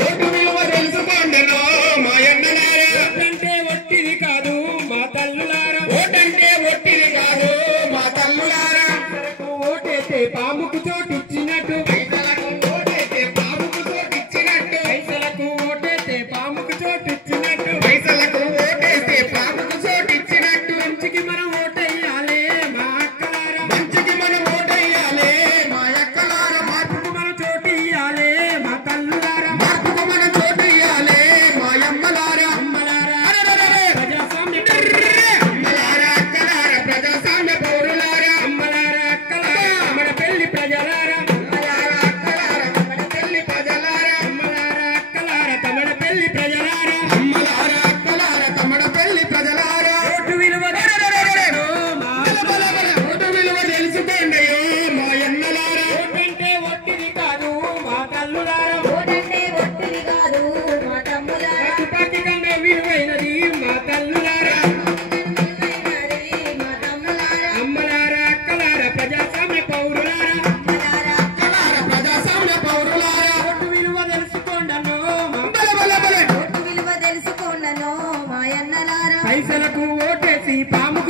Vote విలువ తెలుసుకోండనో మాయన్నలారా ఓటంటే ఒట్టిది కాదు మా తల్లులారా ఓటంటే ఒట్టిది కాదు మా తల్లులారా ఓటేస్తే పాముకు చోటిచ్చినట్టు పైసలకు ఓటేస్తే పాముకు చోటిచ్చినట్టు పైసలకు ఓటేస్తే పాముకు చోటిచ్చినట్టు పైసలకు ఓటేస్తే పాముకు చోటిచ్చినట్టు మంచికి మనం ఓటేయాలే మా అక్కలారా మంచికి మనం ఓటేయాలే మా అక్కలారా మార్పుకు మనం చోటియ్యాలే మా తల్లులారా మార్పుకు మనం చోటియ్యాలే మా అమ్మలారా అమ్మలారా అరెరెరెరె! ప్రజాస్వామ్య అమ్మలారా అక్కలారా ప్రజాస్వామ్య పౌరులారా అమ్మలారా అక్కలారా మన పెళ్లి ప్రజలారా అమ్మలారా అక్కలారా మన పెళ్లి ప్రజలారా అమ్మలారా అక్కలారా తమడ పెళ్లి ప్రజలారా అమ్మలారా అక్కలారా తమడ పెళ్లి ప్రజలారా ఓటు విలువ మా బలబలబల ఓటు విలువ తెలుసుకోండయో మా అన్నలారా ఓటంటే ఒట్టిది కాదు మా తల్లులారా ఓటంటే ఒట్టిది కాదు మా తమ్ములారా తుపాకీ కన్నా విలువైనది మా తల్లులారా మా తమ్ములారా అమ్మలారా అక్కలారా ప్రజాస్వామ్య పౌరులారా అమ్మలారా అక్కలారా ప్రజాస్వామ్య పౌరులారా ఓటు విలువ తెలుసుకోండనో మా బలబలబల ఓటు విలువ తెలుసుకోండనో మా అన్నలారా పైసలకు ఓటేసి పాము